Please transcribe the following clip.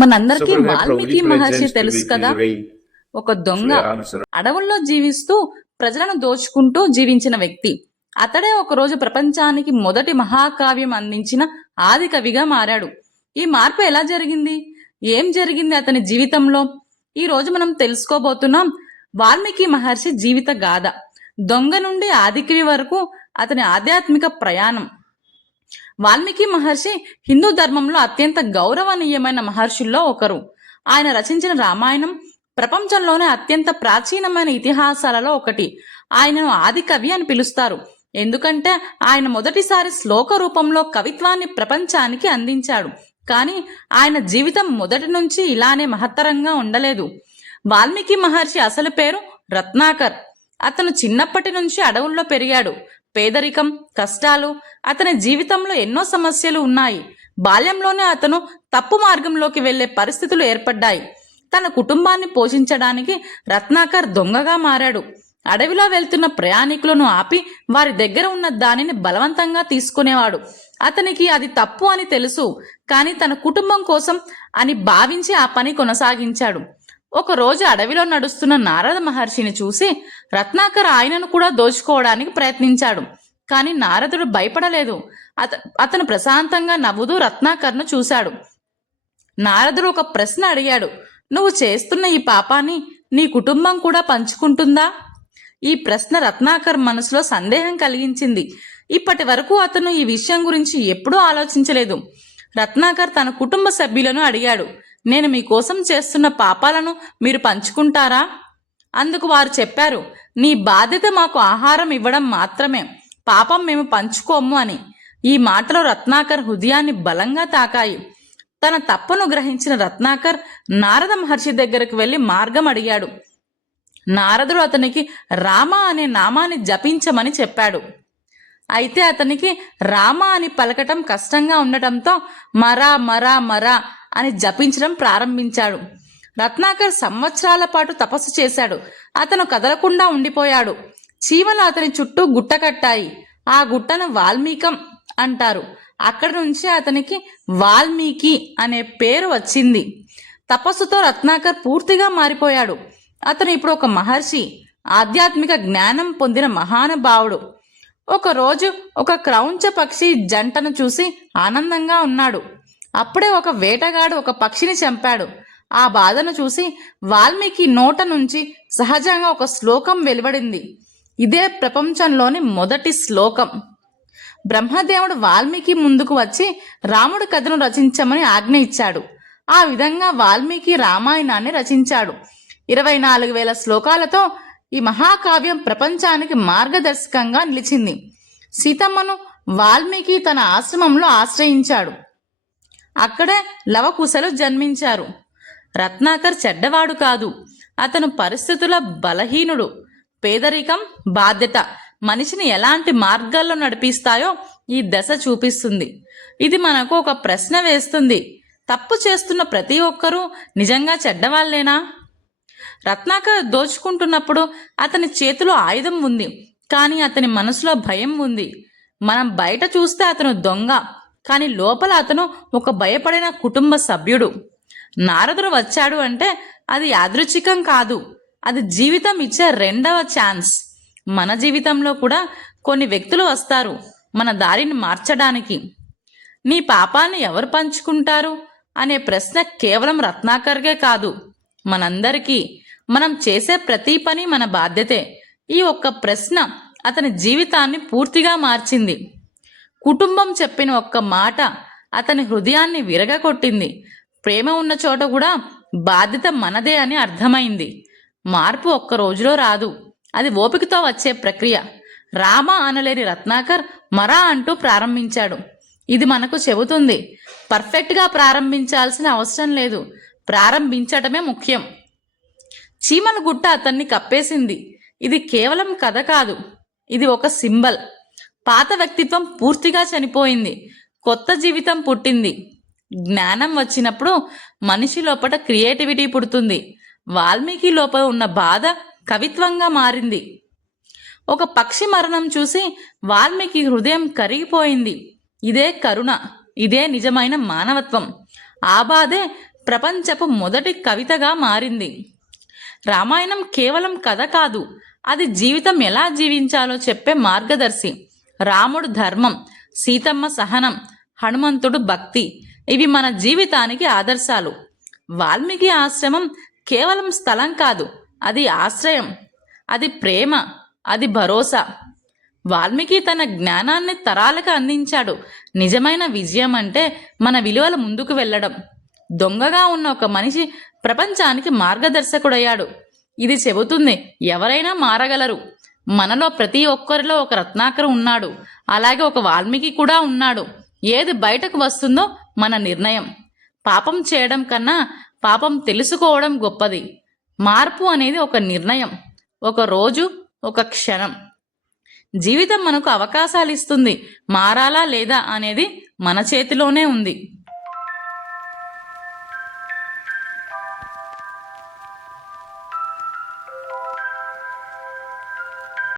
మనందరికీ వాల్మీకి మహర్షి తెలుసు కదా. ఒక దొంగ అడవుల్లో జీవిస్తూ ప్రజలను దోచుకుంటూ జీవించిన వ్యక్తి. అతడే ఒకరోజు ప్రపంచానికి మొదటి మహాకావ్యం అందించిన ఆది కవిగా మారాడు. ఈ మార్పు ఎలా జరిగింది, ఏం జరిగింది అతని జీవితంలో, ఈ రోజు మనం తెలుసుకోబోతున్నాం. వాల్మీకి మహర్షి జీవిత గాథ, దొంగ నుండి ఆదికవి వరకు అతని ఆధ్యాత్మిక ప్రయాణం. వాల్మీకి మహర్షి హిందూ ధర్మంలో అత్యంత గౌరవనీయమైన మహర్షుల్లో ఒకరు. ఆయన రచించిన రామాయణం ప్రపంచంలోనే అత్యంత ప్రాచీనమైన ఇతిహాసాలలో ఒకటి. ఆయనను ఆది కవి అని పిలుస్తారు, ఎందుకంటే ఆయన మొదటిసారి శ్లోక రూపంలో కవిత్వాన్ని ప్రపంచానికి అందించాడు. కానీ ఆయన జీవితం మొదటి నుంచి ఇలానే మహత్తరంగా ఉండలేదు. వాల్మీకి మహర్షి అసలు పేరు రత్నాకర్. అతను చిన్నప్పటి నుంచి అడవుల్లో పెరిగాడు. పేదరికం, కష్టాలు, అతని జీవితంలో ఎన్నో సమస్యలు ఉన్నాయి. బాల్యంలోనే అతను తప్పు మార్గంలోకి వెళ్లే పరిస్థితులు ఏర్పడ్డాయి. తన కుటుంబాన్ని పోషించడానికి రత్నాకర్ దొంగగా మారాడు. అడవిలో వెళ్తున్న ప్రయాణికులను ఆపి వారి దగ్గర ఉన్న దానిని బలవంతంగా తీసుకునేవాడు. అతనికి అది తప్పు అని తెలుసు, కానీ తన కుటుంబం కోసం అని భావించి ఆ పని కొనసాగించాడు. ఒకరోజు అడవిలో నడుస్తున్న నారద మహర్షిని చూసి రత్నాకర్ ఆయనను కూడా దోచుకోవడానికి ప్రయత్నించాడు. కానీ నారదుడు భయపడలేదు. అతను ప్రశాంతంగా నవ్వుతూ రత్నాకర్ను చూశాడు. నారదుడు ఒక ప్రశ్న అడిగాడు. నువ్వు చేస్తున్న ఈ పాపాన్ని నీ కుటుంబం కూడా పంచుకుంటుందా? ఈ ప్రశ్న రత్నాకర్ మనసులో సందేహం కలిగించింది. ఇప్పటి వరకు అతను ఈ విషయం గురించి ఎప్పుడూ ఆలోచించలేదు. రత్నాకర్ తన కుటుంబ సభ్యులను అడిగాడు, నేను మీకోసం చేస్తున్న పాపాలను మీరు పంచుకుంటారా? అందుకు వారు చెప్పారు, నీ బాధ్యత మాకు ఆహారం ఇవ్వడం మాత్రమే, పాపం మేము పంచుకోము అని. ఈ మాటలో రత్నాకర్ హృదయాన్ని బలంగా తాకాయి. తన తప్పును గ్రహించిన రత్నాకర్ నారద మహర్షి దగ్గరకు వెళ్లి మార్గం అడిగాడు. నారదుడు అతనికి రామ అనే నామాన్ని జపించమని చెప్పాడు. అయితే అతనికి రామ అని పలకటం కష్టంగా ఉండటంతో మరా మరా మరా అని జపించడం ప్రారంభించాడు. రత్నాకర్ సంవత్సరాల పాటు తపస్సు చేశాడు. అతను కదలకుండా ఉండిపోయాడు. చీమలు అతని చుట్టూ గుట్ట కట్టాయి. ఆ గుట్టను వాల్మీకం అంటారు. అక్కడి నుంచి అతనికి వాల్మీకి అనే పేరు వచ్చింది. తపస్సుతో రత్నాకర్ పూర్తిగా మారిపోయాడు. అతను ఇప్పుడు ఒక మహర్షి, ఆధ్యాత్మిక జ్ఞానం పొందిన మహానుభావుడు. ఒకరోజు ఒక క్రౌంచ పక్షి జంటను చూసి ఆనందంగా ఉన్నాడు. అప్పుడే ఒక వేటగాడు ఒక పక్షిని చంపాడు. ఆ బాధను చూసి వాల్మీకి నోట నుంచి సహజంగా ఒక శ్లోకం వెలువడింది. ఇదే ప్రపంచంలోని మొదటి శ్లోకం. బ్రహ్మదేవుడు వాల్మీకి ముందుకు వచ్చి రాముడి కథను రచించమని ఆజ్ఞ ఇచ్చాడు. ఆ విధంగా వాల్మీకి రామాయణాన్ని రచించాడు. 24,000 శ్లోకాలతో ఈ మహాకావ్యం ప్రపంచానికి మార్గదర్శకంగా నిలిచింది. సీతమ్మను వాల్మీకి తన ఆశ్రమంలో ఆశ్రయించాడు. అక్కడే లవకుశలు జన్మించారు. రత్నాకర్ చెడ్డవాడు కాదు, అతను పరిస్థితుల బలహీనుడు. పేదరికం, బాధ్యత మనిషిని ఎలాంటి మార్గాల్లో నడిపిస్తాయో ఈ దశ చూపిస్తుంది. ఇది మనకు ఒక ప్రశ్న వేస్తుంది, తప్పు చేస్తున్న ప్రతి ఒక్కరూ నిజంగా చెడ్డవాళ్లేనా? రత్నాకర్ దోచుకుంటున్నప్పుడు అతని చేతిలో ఆయుధం ఉంది, కానీ అతని మనసులో భయం ఉంది. మనం బయట చూస్తే అతను దొంగ, కానీ లోపల అతను ఒక భయపడిన కుటుంబ సభ్యుడు. నారదుడు వచ్చాడు అంటే అది యాదృచ్ఛికం కాదు, అది జీవితం ఇచ్చే రెండవ ఛాన్స్. మన జీవితంలో కూడా కొన్ని వ్యక్తులు వస్తారు మన దారిని మార్చడానికి. నీ పాపాన్ని ఎవరు పంచుకుంటారు అనే ప్రశ్న కేవలం రత్నాకర్కే కాదు, మనందరికీ. మనం చేసే ప్రతి పని మన బాధ్యతే. ఈ ఒక్క ప్రశ్న అతని జీవితాన్ని పూర్తిగా మార్చింది. కుటుంబం చెప్పిన ఒక్క మాట అతని హృదయాన్ని విరగకొట్టింది. ప్రేమ ఉన్న చోట కూడా బాధ్యత మనదే అని అర్థమైంది. మార్పు ఒక్క రోజులో రాదు, అది ఓపికతో వచ్చే ప్రక్రియ. రామ అనలేని రత్నాకర్ మరా అంటూ ప్రారంభించాడు. ఇది మనకు చెబుతుంది, పర్ఫెక్ట్గా ప్రారంభించాల్సిన అవసరం లేదు, ప్రారంభించటమే ముఖ్యం. చీమల గుట్ట అతన్ని కప్పేసింది. ఇది కేవలం కథ కాదు, ఇది ఒక సింబల్. పాత వ్యక్తిత్వం పూర్తిగా చనిపోయింది, కొత్త జీవితం పుట్టింది. జ్ఞానం వచ్చినప్పుడు మనిషి లోపల క్రియేటివిటీ పుడుతుంది. వాల్మీకి లోపల ఉన్న బాధ కవిత్వంగా మారింది. ఒక పక్షి మరణం చూసి వాల్మీకి హృదయం కరిగిపోయింది. ఇదే కరుణ, ఇదే నిజమైన మానవత్వం. ఆ బాధే ప్రపంచపు మొదటి కవితగా మారింది. రామాయణం కేవలం కథ కాదు, అది జీవితం ఎలా జీవించాలో చెప్పే మార్గదర్శి. రాముడు ధర్మం, సీతమ్మ సహనం, హనుమంతుడు భక్తి, ఇవి మన జీవితానికి ఆదర్శాలు. వాల్మీకి ఆశ్రమం కేవలం స్థలం కాదు, అది ఆశ్రయం, అది ప్రేమ, అది భరోసా. వాల్మీకి తన జ్ఞానాన్ని తరాలకు అందించాడు. నిజమైన విజయం అంటే మన విలువల ముందుకు వెళ్ళడం. దొంగగా ఉన్న ఒక మనిషి ప్రపంచానికి మార్గదర్శకుడయ్యాడు. ఇది చెబుతుంది ఎవరైనా మారగలరు. మనలో ప్రతి ఒక్కరిలో ఒక రత్నాకర్ ఉన్నాడు, అలాగే ఒక వాల్మీకి కూడా ఉన్నాడు. ఏది బయటకు వస్తుందో మన నిర్ణయం. పాపం చేయడం కన్నా పాపం తెలుసుకోవడం గొప్పది. మార్పు అనేది ఒక నిర్ణయం, ఒక రోజు, ఒక క్షణం. జీవితం మనకు అవకాశాలు ఇస్తుంది, మారాలా లేదా అనేది మన చేతిలోనే ఉంది.